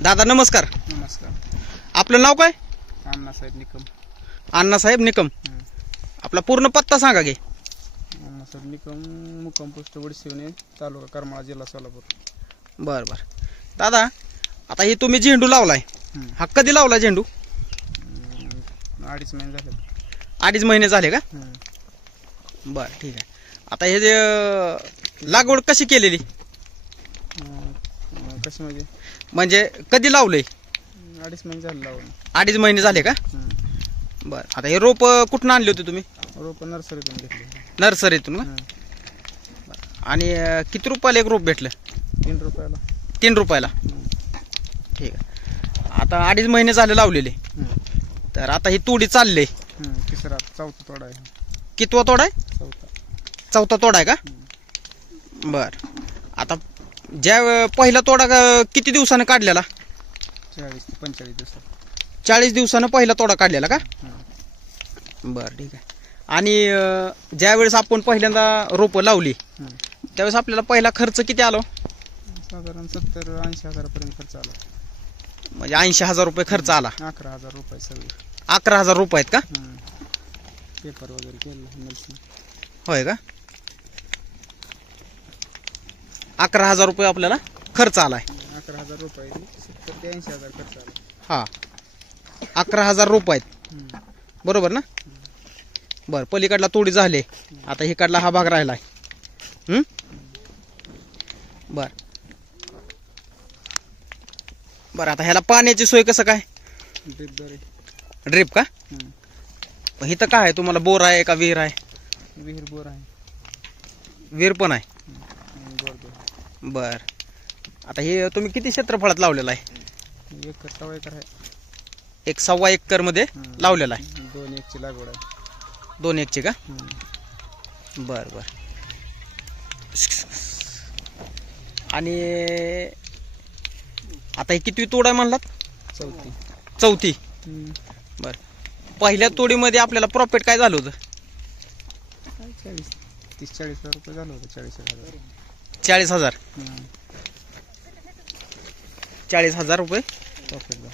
दादा नमस्कार. नमस्कार. आपलं नाव काय? अण्णासाहेब निकम. अण्णासाहेब निकम. आपला पूर्ण पत्ता सांगा की. अण्णासाहेब निकम, मुक्काम पोस्ट वडशिवणे, तालुका करमाळा, जिल्हा सोलापूर. बर बर. दादा आता हे तुम्ही झेंडू लावलाय, हा कधी लावला झेंडू? 2.5 महिने झाले. 2.5 महिने झाले का? बर ठीक आहे. आता हे जे लागवड कशी केलेली, कशी म्हणजे कधी लावलंय? 2.5 महिने झाले लावून. 2.5 महिने झाले का? बर. आता हे रोप कुठून आणले होते तुम्ही? रोप नर्सरीतून घेतले. नर्सरीतून का? आणि किती रुपयाला एक रोप भेटलं? 3 रुपयाला. 3 रुपयाला. ठीक आहे. आता 2.5 महिने झाले लावलेले, तर आता ही तोडी चालले. तिसरा चौथा तोडा आहे. कितवा तोडा आहे? चौथा तोडा आहे का? बर. आता ज्या पहिला तोडा किती दिवसानं काढलेला? 40 ते 45 दिवसात. 40 दिवसानं पहिला तोडा काढलेला का? बर ठीक आहे. आणि ज्या वेळेस आपण पहिल्यांदा रोपं लावली त्यावेळेस आपल्याला पहिला खर्च किती आलो? साधारण 70-80 हजारापर्यंत खर्च आला. म्हणजे 80,000 रुपये खर्च आला. 11,000 रुपये सगळे. 11,000 रुपये आहेत का? पेपर वगैरे केलं. होय का? 11,000 रुपये आपल्याला खर्च आलाय. 11,000 रुपये 70 ते 80 हजार खर्च आला. हा, 11,000 रुपये आहेत बरोबर ना? बर. पलीकडला तोडी झाले, आता इकडला हा भाग राहिलाय. बर बर. आता ह्याला पाण्याची सोय कसं काय? ड्रिप का? इथं काय आहे तुम्हाला, बोर आहे का विहीर आहे? विहीर बोर आहे. विहीर पण आहे. बोर. बर. आता हे तुम्ही किती क्षेत्रफळात लावलेलं आहे? 1.25 एकर आहे. 1.25 एकर मध्ये लावलेला आहे. 2 एकरची लागवड आहे. 2 एकरची का? बर बर. आणि आता हे किती तोड आहे म्हणलात? चौथी. बर. पहिल्या तोडीमध्ये आपल्याला प्रॉफिट काय झालं होतं? 30-40 हजार रुपये झालं होतं. 40,000. 40,000 रुपये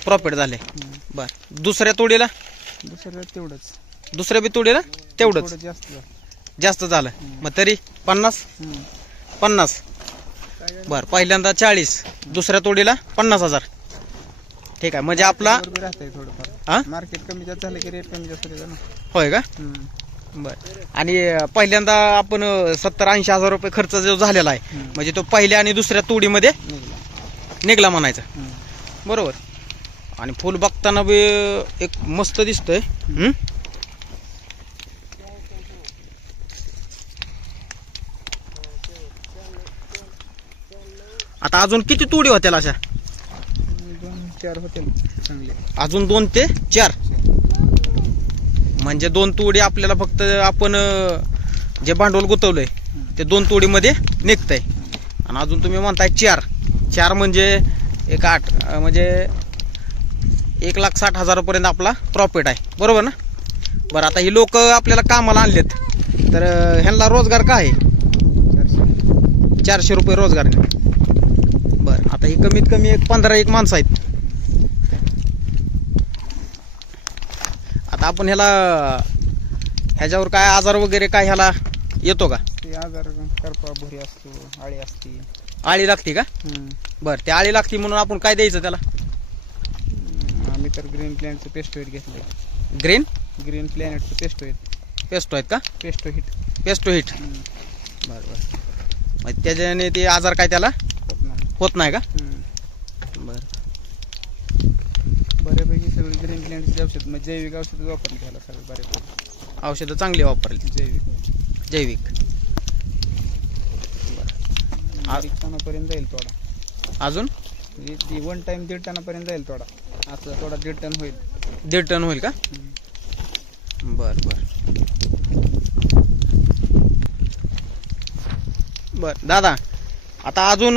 प्रॉफिट झाले. बर. दुसऱ्या तोडीला? तेवढंच. दुसऱ्या बी तोडीला तेवढंच जास्त झालं. मग तरी 50. बर. पहिल्यांदा 40, दुसऱ्या तोडीला 50,000. ठीक आहे. म्हणजे आपला मार्केट कमी जास्त झालं की रेट कमी जास्त होते ना. होय का? बर. आणि पहिल्यांदा आपण 70-80 हजार रुपये खर्च जो झालेला आहे, म्हणजे तो पहिल्या आणि दुसऱ्या तोडीमध्ये निघला म्हणायचा. बरोबर. आणि फुल बघताना बी एक मस्त दिसतंय. आता अजून किती तोडी होत्या अशा? 2-4 होते चांगले. अजून 2 ते 4. म्हणजे 2 तोडी आपल्याला फक्त आपण जे भांडवल गुंतवलंय ते 2 तोडीमध्ये निघतंय. आणि अजून तुम्ही म्हणताय 4 म्हणजे 8 म्हणजे 1,60,000 रुपयापर्यंत आपला प्रॉफिट आहे. बरोबर ना? बरं. आता ही लोक आपल्याला कामाला आणलेत, तर ह्यांना रोजगार काय आहे? 400 रुपये रोजगार. बरं. आता ही कमीत कमी 15 माणसं आहेत. आता आपण ह्याच्यावर काय आजार वगैरे काय ह्याला येतो का? आजार करपा, भुरी असतो, आळी असते. आळी लागते का? बर. ते आळी लागते म्हणून आपण काय द्यायचं त्याला? आम्ही तर ग्रीन प्लॅनेटचं पेस्टोहिट घेतलं. ग्रीन प्लॅनेटचं पेस्टो आहेत का? Pesto hit. बर बर. मग त्याच्याने ते आजार काय त्याला होत नाही का? बर. बऱ्यापैकी सगळी ग्रीन प्लॅनेटची औषध, म्हणजे जैविक औषध वापरली घ्यायला सगळं. बऱ्यापैकी औषधं चांगली वापरली. जैविक. टनापर्यंत जाईल तोडा. अजून 1 टाइम 1.5 टनापर्यंत जाईल तोडा. असं तोडा 1.5 टन होईल. 1.5 टन होईल का? बर बर बर. दादा आता अजून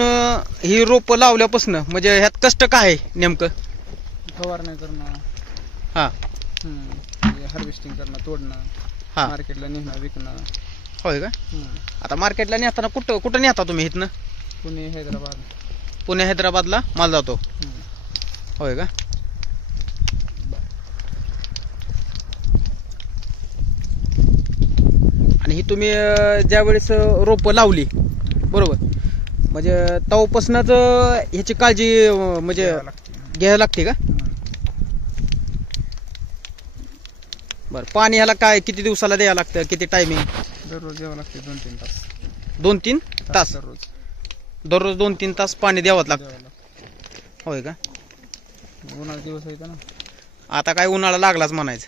ही रोप लावल्यापासून म्हणजे ह्यात कष्ट काय आहे नेमकं? फवारणी करणं, हार्वेस्टिंग करणं, तोडणं, मार्केटला नेणं, विकणं. होय का? आता मार्केटला नेताना कुठं नेता तुम्ही? इथनं पुणे हैदराबादला माल जातो. होय का? आणि ही तुम्ही ज्या वेळेस रोपं लावली बरोबर, म्हणजे तेव्हापासूनच ह्याची काळजी म्हणजे द्यावं लागते. घ्यायला लागते का? बरं, पाणी ह्याला काय किती दिवसाला द्यावं लागतं, किती टायमिंग? दररोज द्यावं लागते 2-3 तास. 2-3 तास दररोज दररोज 2-3 तास पाणी द्यावंच लागतं. द्यावं लागतं. होय का? उन्हाळा दिवस आहे ना. आता काय उन्हाळा लागलाच म्हणायचं.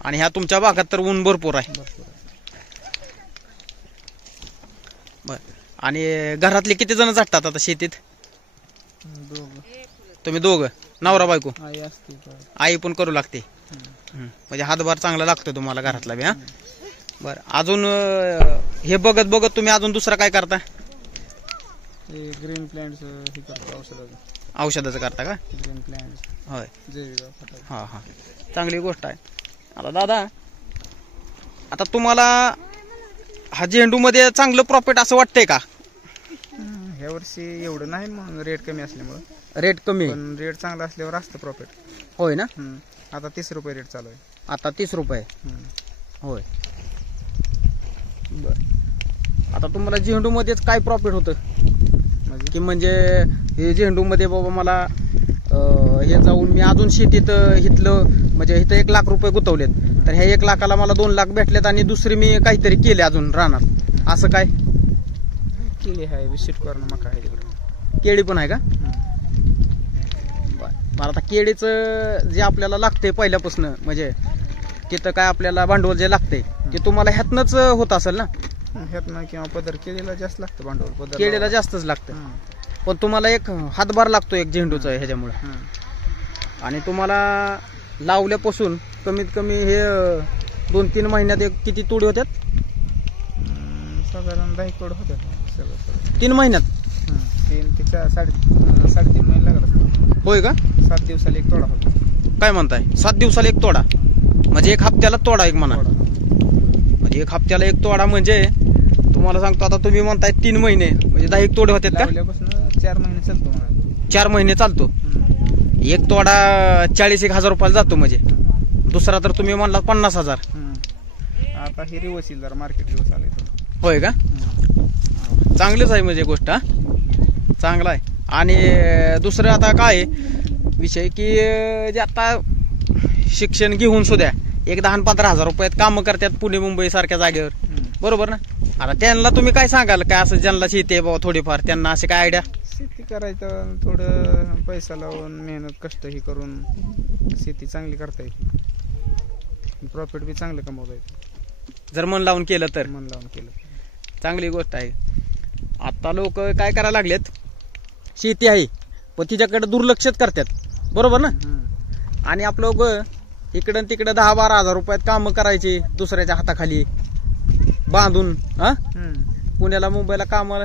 आणि ह्या तुमच्या भागात तर ऊन भरपूर आहे. भरपूर आहे. बर, आणि घरातले किती जण झटतात आता शेतीत? दोघं. तुम्ही दोघं, नवरा बायको? आई असते तर. आई पण करू लागते. म्हणजे हातभार चांगला लागतो तुम्हाला घरातला बी. हा, बरं. अजून हे बघत बघत तुम्ही अजून दुसरं काय करता? हे ग्रीन प्लांट्स हे करतो, औषधाचं. औषधाचं करता का? ग्रीन प्लांट्स, होय. जैविक खत. हा हा, चांगली गोष्ट आहे. आता दादा, आता तुम्हाला हा झेंडूमध्ये चांगलं प्रॉफिट असं वाटतंय का? ह्या वर्षी एवढं नाही, मग रेट कमी असल्यामुळं. रेट कमी? पण रेट चांगला असल्यावर असतं प्रॉफिट. होय ना? आता 30 रुपये रेट चालू आहे. आता 30 रुपये? होय. बर, आता तुम्हाला झेंडूमध्येच काय प्रॉफिट होतं की म्हणजे हे झेंडूमध्ये बाबा मला हे जाऊन मी अजून शेतीत इथलं म्हणजे इथं 1 लाख रुपये गुंतवलेत, तर ह्या 1 लाखाला मला 2 लाख भेटलेत आणि दुसरी मी काहीतरी केले अजून रानात, असं काय? केळी आहे, विशिट कॉर्न, मका आहे तिकडे. केळी पण आहे का? बरं, आता केळीचं जे आपल्याला लागते पहिल्यापासून, म्हणजे तिथं काय आपल्याला भांडवल जे लागते ते तुम्हाला ह्यातनंच होत असेल ना? ह्यातनं किंवा पदर केळीला जास्त लागतं भांडवल. पदर केळीला जास्तच लागतं, पण तुम्हाला एक हातभार लागतो एक झेंडूचा ह्याच्यामुळे. आणि तुम्हाला लावल्यापासून कमीत कमी हे 2-3 महिन्यात किती तोडी होत्यात? साधारण 10 तोड होत्या. 3 महिन्यात? 3 ते 3.5 महिने लागला. होय का? 7 दिवसाला 1 तोडा होता. काय म्हणताय? 7 दिवसाला 1 तोडा? म्हणजे 1 हप्त्याला तोडा एक म्हणा. म्हणजे 1 हप्त्याला 1 तोडा म्हणजे तुम्हाला सांगतो, आता तुम्ही म्हणताय 3 महिने म्हणजे 10 तोडे होते का? 4 महिने चालतो. 4 महिने चालतो. 1 तोडा 40-1,000 रुपयाला जातो, म्हणजे दुसरा तर तुम्ही म्हणला 50,000. आता हे रिवर्स येईल, जरा मार्केट रिवर्स आले. होय का? चांगलीच आहे म्हणजे गोष्ट. हा, चांगला आहे. आणि दुसरं आता काय विषय की जे आता शिक्षण घेऊन सुद्धा एक 10-15 हजार रुपयात कामं करतात पुणे मुंबई सारख्या जागेवर, बरोबर ना? आता त्यांना तुम्ही काय सांगाल, काय असं ज्यांना शेती आहे बाबा थोडीफार, त्यांना असे काय आयडिया? शेती करायचं, थोडं पैसा लावून मेहनत कष्ट ही करून शेती चांगली करता येते. प्रॉफिट बी चांगलं कमवता येते जर मन लावून केलं तर. मन लावून केलं चांगली गोष्ट आहे. आता लोक काय करायला लागलेत, शेती आहे पण तिच्याकडे दुर्लक्षच करतात, बरोबर ना? आणि आपलं लोक इकडं तिकडं 10-12 हजार रुपयात कामं करायची दुसऱ्याच्या हाताखाली बांधून. हा, पुण्याला मुंबईला कामाला.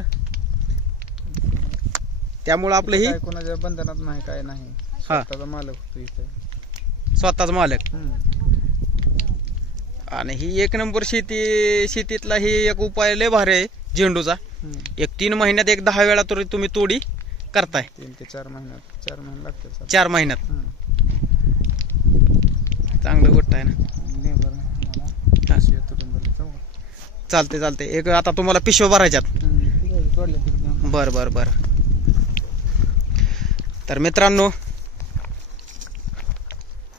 त्यामुळे आपलं ही कोणाच्या बंधनात नाही, काय नाही. स्वतःचा मालक होतो इथे, स्वतःच मालक. आणि ही 1 नंबर शेतीतला ही एक उपाय लय भारी आहे झेंडूचा. एक 3 महिन्यात एक 10 वेळा तरी तुम्ही तोडी करताय. 3 ते 4 महिन्यात. 4 महिने लागतात. 4 महिन्यात. चांगलं गोष्ट आहे ना. चालते. एक आता तुम्हाला पिशव्या भरायच्यात. बर. तर मित्रांनो,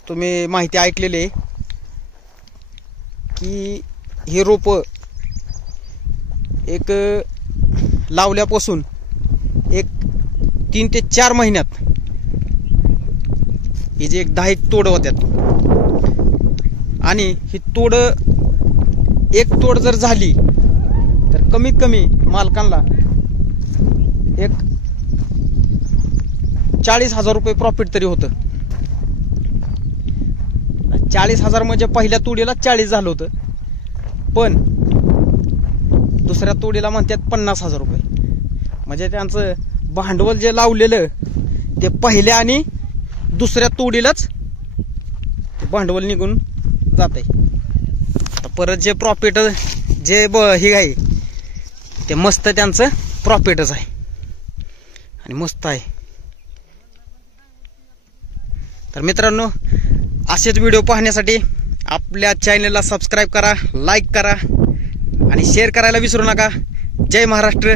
तुम्ही माहिती ऐकलेली आहे की हे रोप एक लावल्यापासून एक 3 ते 4 महिन्यात ही जे एक 10 तोड होत्यात, आणि ही तोड एक तोड जर झाली तर कमीत कमी मालकांना एक 40,000 रुपये प्रॉफिट तरी होतं. 40,000 म्हणजे पहिल्या तोडीला 40 झालं होतं, पण दुसऱ्या तोडीला म्हणतात 50,000 रुपये. म्हणजे त्यांचं भांडवल जे लावलेलं ते पहिल्या आणि दुसऱ्या तोडीलाच भांडवल निघून जात आहे. परत जे प्रॉफिट जे हे आहे ते मस्त त्यांचं प्रॉफिटच आहे आणि मस्त आहे. तर मित्रांनो, असेच व्हिडिओ पाहण्यासाठी आपल्या चॅनलला सबस्क्राईब करा, लाईक करा आणि शेअर करायला विसरू नका. जय महाराष्ट्र.